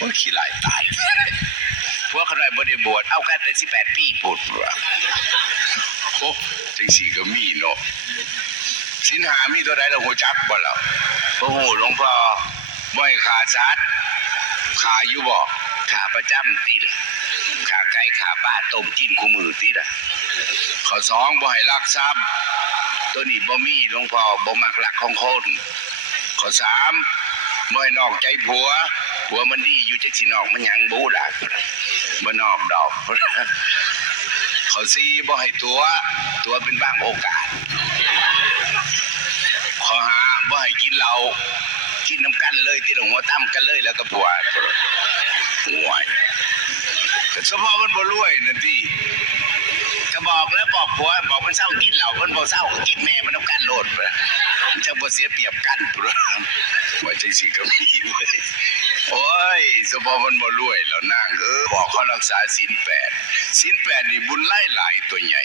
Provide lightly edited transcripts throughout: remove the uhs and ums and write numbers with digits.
มึงขี้ลายตายพวกขน้อยบ่ได้บวชเอากันแต่18 ปีพูดว่าโอ้จังสี่ก็มีเนาะศีลห้ามีตัวใดเราหูจักบ่ล่ะบ่ฮู้หลวงพ่อบ่ให้ฆ่าสัตว์ฆ่าอยู่บ่ฆ่าประจำติล่ะฆ่าไก่ฆ่าปลาต้มกินคู่มือติล่ะข้อ2บ่ให้ลักทรัพย์ตัวนี้บ่มีหลวงพ่อบ่มักลักของคนข้อ3บ่ให้นอกใจผัวมันดีอยู่จักสินอกมันหยังบูล่ะบ่นอกดอกข้อ4บ่ให้ตัวเป็นบางโอกาสข้อ5บ่ให้กินเหล้ากินน้ำกันเลยที่หัวตั้มกันเลยแล้วก็ผัวห่วยแต่เฉพาะมันบ่รวยนั่นที่ก็บอกแล้วบอกผัวบอกมันเศร้ากินเหล้ามันบ่เศร้ากินแม่มันน้ำกันโลดมันจะบ่เสียเปรียบกันว่าจังสิก็มีเว้ยโอ้ยเฉพาะมันบ่รวยแล้วนางบอกเขารักษาศีล8นี่บุญหลายตัวใหญ่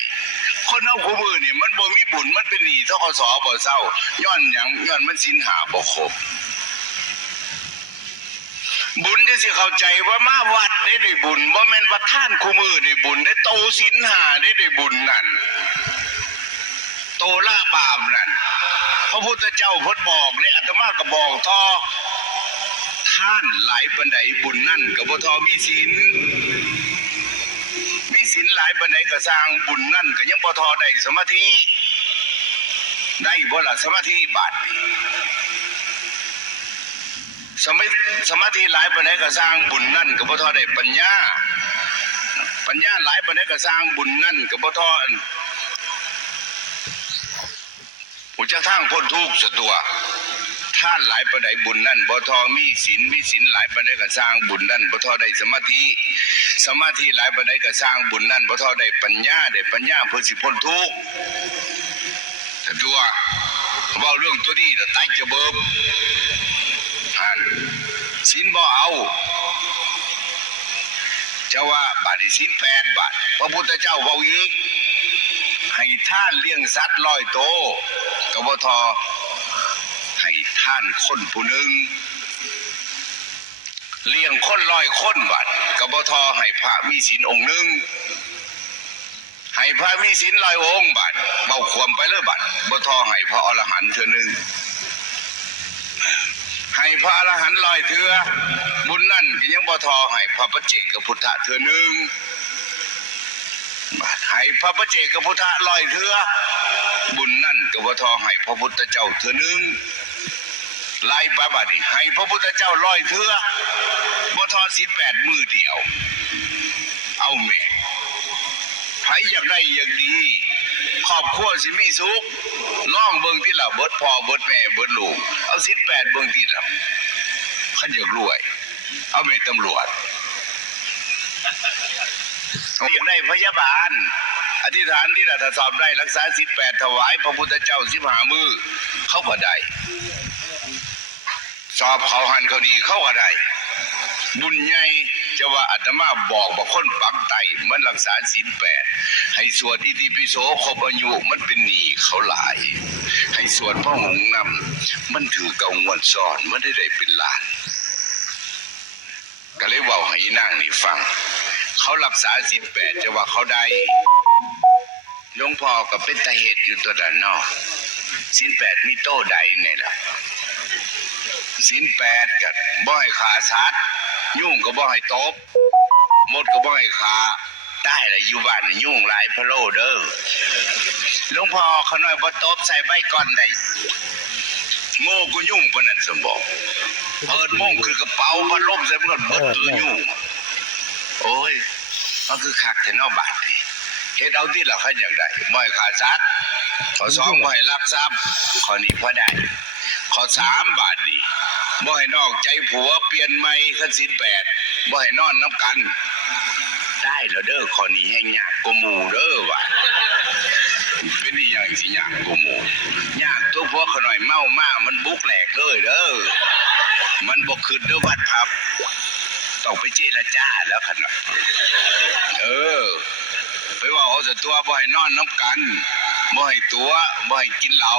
คนเอาคู่มือนี่มันบ่มีบุญมันเป็นหนี้ทกสบ่เศร้าย้อนหยังย้อนมันศีล5บ่ครบบุญจะสิเข้าใจว่ามาวัดได้บุญบ่แม่นว่าท่านคู่มือได้บุญได้โตศีล5ได้บุญนั่นโตละบาปนั่นพระพุทธเจ้าเพิ่นบอกนี่อาตมาก็บอกต่อท่านหลายปานใดบุญนั่นก็บ่ทอมีศีลหลายปานใดก็สร้างบุญนั่นก็ยังบ่ทอได้สมาธิได้บ่ล่ะสมาธิบาดนี้สมาธิหลายปานใดก็สร้างบุญนั่นก็บ่ทอได้ปัญญาหลายปานใดก็สร้างบุญนั่นก็บ่ทอผู้จักทางพ้นทุกข์ซะตัวท่านหลายปานใดบุญนั่นบ่ทอมีศีลหลายปานใดก็สร้างบุญนั่นบ่ทอได้สมาธิหลายปานใดก็สร้างบุญนั่นบ่ทอได้ปัญญาเพื่อสิพ้นทุกข์ซะตัวเว้าเรื่องตัวนี้ตายจะเบิบศีลบ่เอาเจ้าว่าบาทศีล8 บาทพระพุทธเจ้าเว้าอีกให้ท่านเลี้ยงสัตว์100 โตก็บ่ทอให้ท่านคนผู้หนึ่งเลี้ยงคน100 คนบาทก็บ่ทอให้พระมีศีลองค์หนึ่งให้พระมีศีล100 องค์บาทเว้าความไปเลยบาทบ่ทอให้พระอรหันต์เทื่อนึงให้พระอรหันต์100 เทื่อบุญนั่นก็ยังบ่ทอให้พระปัจเจกพุทธะเทื่อนึงบาทให้พระปัจเจกพุทธะ100 เทื่อบุญนั่นก็บ่ทอให้พระพุทธเจ้าเทื่อนึงไล่ไปบัดนี้ให้พระพุทธเจ้า100 เทื่อบ่ทอศีล8 มื้อเดียวเอาแม่ไผอยากได้อยากดีครอบครัวสิมีสุขลองเบิ่งที่ล่ะเบิดพ่อเบิดแม่เบิดลูกเอาศีล8เบิ่งที่ล่ะคันอยากรวยเอาแม่ตำรวจอยากได้พยาบาลอธิษฐานที่ล่ะถ้าสอบได้รักษาศีล8ถวายพระพุทธเจ้า15 มื้อเขาก็ได้สอบเขาหันเขาดีเขาก็ได้บุญใหญ่จะว่าอาตมาบอกว่าคนปักไตมันรักษาศีล8ให้สวดอิติปิโสครบอายุมันเป็นหนี้เขาหลายให้สวดพระหงส์นำมันถือเก่างวดซ้อนมันได้เป็นล้านก็เลยเว้าให้นางนี่ฟังเขารักษาศีล8จะว่าเขาได้หลวงพ่อก็เป็นตาเหตุอยู่ตัวนั้นเนาะศีล8มีโตใดนี่ล่ะศีล8ก็บ่ให้ฆ่าสัตว์ยุ่งก็บ่ให้ตบมดก็บ่ให้ฆ่าตายแล้วอยู่บ้านยุ่งหลายพะโลเด้อหลวงพ่อเขาน้อยบ่ตบใส่ใบก่อนได้โง่กูยุ่งปานนั้นสมบอกเปิดโมงคือกระเป๋าพัดลมใส่มันก็เบิดตัวยุ่งโอ้ยมันคือคักแต่นอกบาทนี่เฮ็ดเอาที่ล่ะคันอยากได้บ่ให้ฆ่าสัตว์ข้อ2บ่ให้ลักทรัพย์ข้อนี้พอได้ข้อ3บาทนี่บ่ให้นอกใจผัวเปลี่ยนใหม่คันศีล8บ่ให้นอนน้ำกันได้แล้วเด้อข้อนี้แห้งยากกว่าหมู่เด้อว่ะเป็นอีหยังสิยากกว่าหมู่ยากตัวพวกเขาหน่อยเมามามันบุกแหลกเลยเด้อมันบ่ขึ้นเด้อวัดพับต้องไปเจรจาแล้วคั่นน่ะไปว่าเอาแต่ตัวบ่ให้นอนน้ำกันบ่ให้ตัวบ่ให้กินเหล้า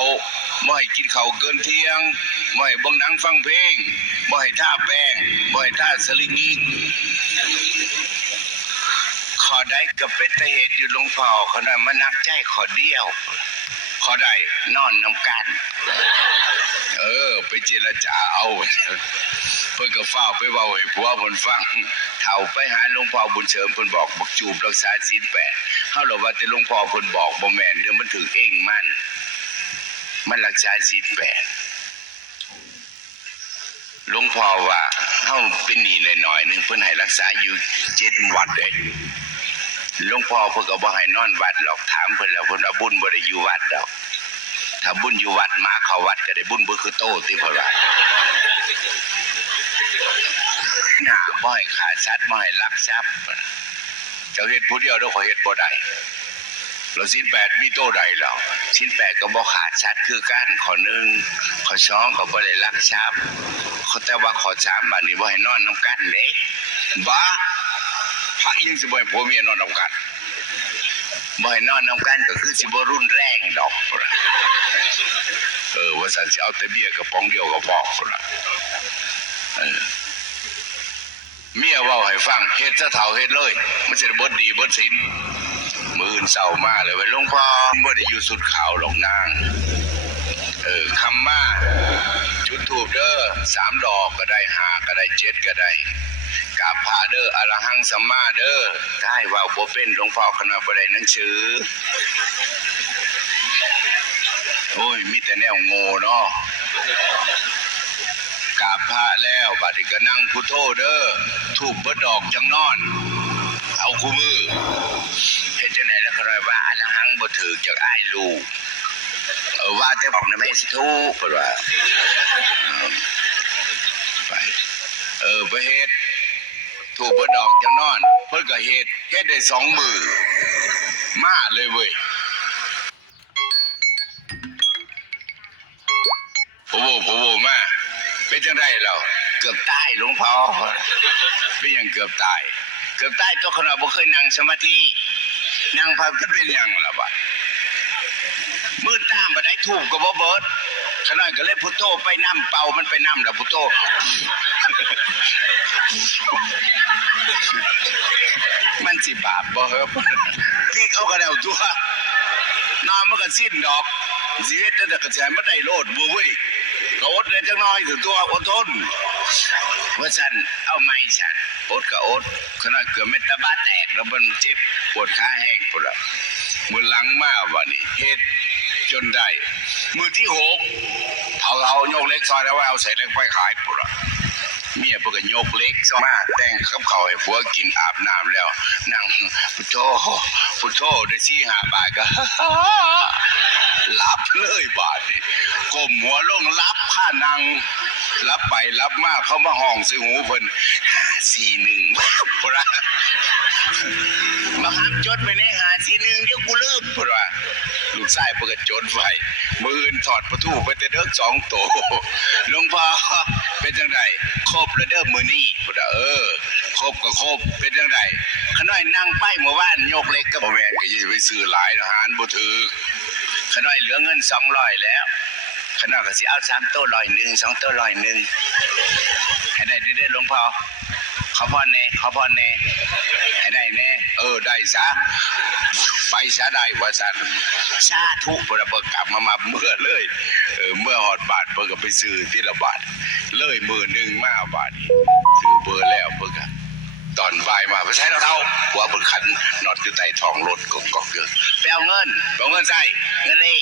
บ่ให้กินข้าวเกินเที่ยงบ่ให้เบิ่งหนังฟังเพลง บ่ให้ท่าแป้งบ่ให้ท่าสลิงยิงขอได้กับเป็นตาเหตุอยู่หลวงพ่อเขาน่ะมานักใจขอเดียวขอได้นอนน้ำกันไปเจรจาเอาเพิ่นก็ฟ้าวไปเว้าให้ผัวเพิ่นฟังเฒ่าไปหาหลวงพ่อบุญเสริมเพิ่นบอกบักจูบรักษาศีล8เฮาเลยว่าแต่หลวงพ่อเพิ่นบอกบ่แม่นเดี๋ยวมันถึงเองมันรักษาศีล8หลวงพ่อว่าเฮาเป็นหนี้หน่อยๆนึงเพิ่นให้รักษาอยู่7 วัดเลยหลวงพ่อเพิ่นก็บ่ให้นอนวัดหรอกถามเพิ่นแล้วเพิ่นว่าบุญบ่ได้อยู่วัดดอกถ้าบุญอยู่วัดมาเข้าวัดก็ได้บุญบ่คือโตติเพิ่นว่าหน้าบ่ให้ฆ่าสัตว์บ่ให้ลักทรัพย์เจ้าเฮ็ดผู้เดียวเด้อข้อยเฮ็ดบ่ได้แล้วศีล8มีโตใดแล้วศีล8ก็บ่ฆ่าสัตว์คือกันข้อ1ข้อ2ก็บ่ได้ลักทรัพย์แต่ว่าข้อ3บัดนี้บ่ให้นอนนำกันเด้บ่พระยังสิบ่ให้ผัวเมียนอนนำกันบ่ให้นอนนำกันก็คือสิบ่รุนแรงดอกว่าสันสิเอาแต่เบียร์กระป๋องเดียวก็พอละเมียเว้าให้ฟังเฮ็ดซะเฒ่าเฮ็ดเลยมันสิได้เบิดดีเบิดศีลมื้ออื่นเช้ามาเลยว่าหลวงพ่อบ่ได้อยู่สุดขาวหรอกนางคำมาจุดธูปเด้อ3 ดอกก็ได้5ก็ได้7ก็ได้กราบพระเด้ออรหังสัมมาเด้อได้ว่าบ่เป็นหลวงพ่อคณะบ่ได้หนังสือโอ้ยมีแต่แนวโง่เนาะกราบพระแล้วบัดนี้ก็นั่งพุทโธเด้อธูปเบิดดอกจังนอนเอาคู่มือเฮ็ดจังได๋ล่ะครับว่าอรหังบ่ถือจากอ้ายลูกว่าแต่บอกนะแม่สิทูเพิ่นว่าไปไปเฮ็ดธูปเบิดดอกจังนอนเพิ่นก็เฮ็ดได้2 มื้อมาเลยเว้ยโอ้มาเป็นจังได๋เราเกือบตายหลวงพ่อเป็นหยังเกือบตายตัวขนาดบ่เคยนั่งสมาธินั่งพักเป็นหยังล่ะบัดมืดตามบ่ได้ถูกก็บ่เบิดขน้อยก็เลยพุทโธไปน้ำเป่ามันไปน้ำแล้วพุทโธมันสิบาปบ่เฮ้อที่เอาก็แล้วตัวน้ำมันก็สิ้นดอกสิเฮ็ดแต่ก็สิให้มันได้โลดบ่เว้ยก็อดได้จังน้อยถึงตัวอดทนว่าซั่นเอาไม้ซั่นอดก็อดขน้อยเกือบเม็ดตะบะแตกแล้วมันเจ็บปวดขาแห้งพุ่นล่ะมื้อหลังมาบัดนี้เฮ็ดจนได้มือที่6เอาโยกเล็กซอยแล้วว่าเอาใส่เล็กไปขายพุ่นล่ะเมียเพิ่นก็ยกเล็กซอยมาแต่งกับข้าวให้ผัวกินอาบน้ำแล้วนั่งพุทโธได้4-5 บาทก็หลับเลยบาดนี้ก้มหัวลงรับค่านั่งรับไปรับมาเขามาห้องใส่หูเพิ่น541ว้าวพุ่นล่ะมาห้ามจดไปใน541เดี๋ยวกูลืมพุ่นว่าลูกชายเพิ่นก็จดไว้มื้ออื่นทอดปลาทูไปแต่เด้อ2 โตหลวงพ่อเป็นจังได๋ครบแล้วเด้อมื้อนี้พุ่นน่ะครบก็ครบเป็นจังได๋ขน้อยนั่งไปเมื่อวานยกเล็กก็บ่แม่นก็สิไปซื้อหลายอาหารบ่ถือขน้อยเหลือเงิน200แล้วขน้อยก็สิเอา3 โต100 2 โต100ให้ได้เด้อหลวงพ่อขอพรแน่ให้ได้แน่ได้ซะไปซะได้ว่าซั่นสาธุเพิ่นกลับมาเมื่อเลยเมื่อฮอดบาทเพิ่นก็ไปซื้อทีละบาทเลยมื้อนึงมาบาทซื้อเบอร์แล้วเพิ่นก็ตอนบ่ายมาไปใช้เท่าหัวเพิ่นขันน็อตอยู่ใต้ท้องรถก็เกิดไปเอาเงินใส่เงินนี่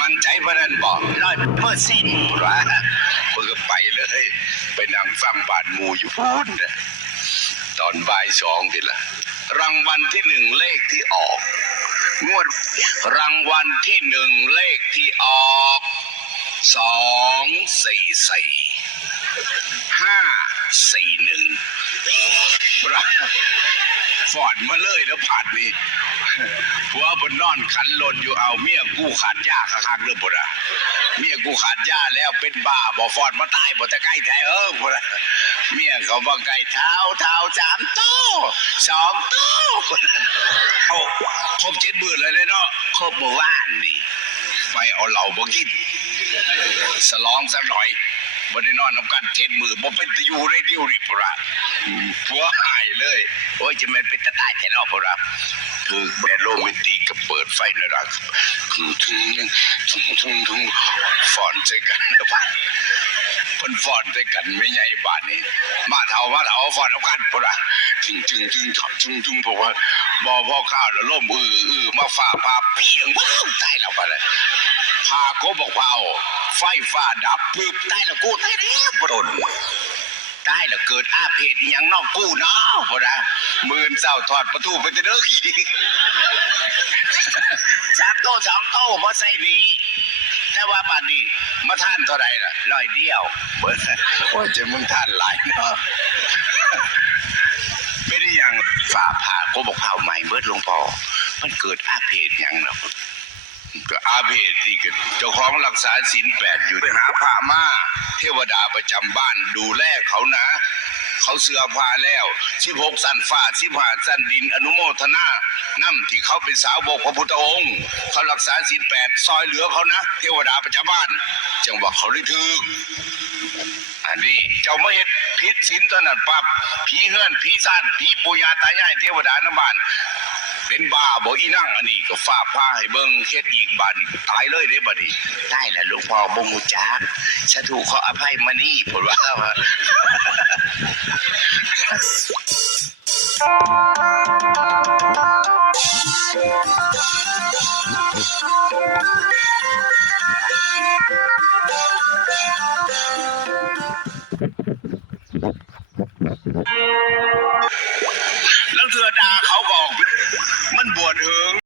มันใจบ่นั้นบ่100%ว่าเพิ่นก็ไปเลยไปนั่งฟังบาทหมู่อยู่พูนตอนบ่าย2นี่ล่ะรางวัลที่1เลขที่ออกงวดรางวัลที่1เลขที่ออก2441541ฟอดมาเลยแล้วผ่านนี่ผัวบนนอนขันรถอยู่เอาเมียกูขาดยาคักๆเด้อบ่ล่ะเมียกูขาดยาแล้วเป็นบ้าบ่ฟอดมาตายบ่ตะไคร้ใจบ่ล่ะเมียเขาบ่ไก่เท้า3 โต2 โตครบ7 มื้อเลยเนาะครบเมื่อวานนี่ไปเอาเหล้าบ่กินฉลองสักหน่อย บ่ได้นอนน้ำกัน7 มื้อบ่เป็นตะอยู่ได้เดียวนี่พุ่นล่ะผัวหายเลยโอ้ยจะแม่นเป็นตะตายแท้เนาะพุ่นล่ะคือแม่โรแมนติกก็เปิดไฟในร้านถึงฟ้อนใจกันนะบ้านเพิ่นฟ้อนใจกันไม่ใหญ่บ้านนี้มาเฒ่าฟ้อนเอากันพุ่นล่ะถึงบอกว่าบ่พอข้าวแล้วล่มมาฟ้าผ่าเปียงว้าวตายแล้วบัดนี้พาก็บอกว่าไฟฟ้าดับปึ๊บตายแล้วกูตายแล้วบ่โดนตายแล้วเกิดอาเพศอีหยังนอกกูเนาะบ่นะมื้อเช้าทอดประตูไปเด้อ3 โต๊ะ 2 โต๊ะบ่ใส่หวีแต่ว่าบัดนี้มาทานเท่าใดล่ะ100เดียวเบิดโอ้ยจะมึงทานหลายเนาะเป็นอีหยังฝ่าผ่าก็บอกเผาใหม่เบิดหลวงพ่อมันเกิดอาเพศหยังล่ะก็อาเพศที่เจ้าของรักษาศีล8อยู่ไปหาพระมาเทวดาประจำบ้านดูแลเขานะเขาเสือผ้าแล้ว16สั้นฟ้า15สั้นดินอนุโมทนานํที่เขาเป็นสาวกพระพุทธองค์เขารักษาศีล8ซอยเหลือเขานะเทวดาประจำบ้านจังว่าเขาได้ถึกอันนี้เจ้ามาเฮ็ดผิดศีลตอนนั้นปั๊บผีเฮือนผีซ่านผีปู่ย่าตายายเทวดานำบ้านเป็นบ้าบ่อีนั่งอันนี้ก็ฟ้าผ่าให้เบิ่งเฮ็ดอีกบาดนี้ตายเลยเด้บัดนี้ตายแล้วหลวงพ่อบ่ฮู้จักสาธุขออภัยมานี่พุ่นว่า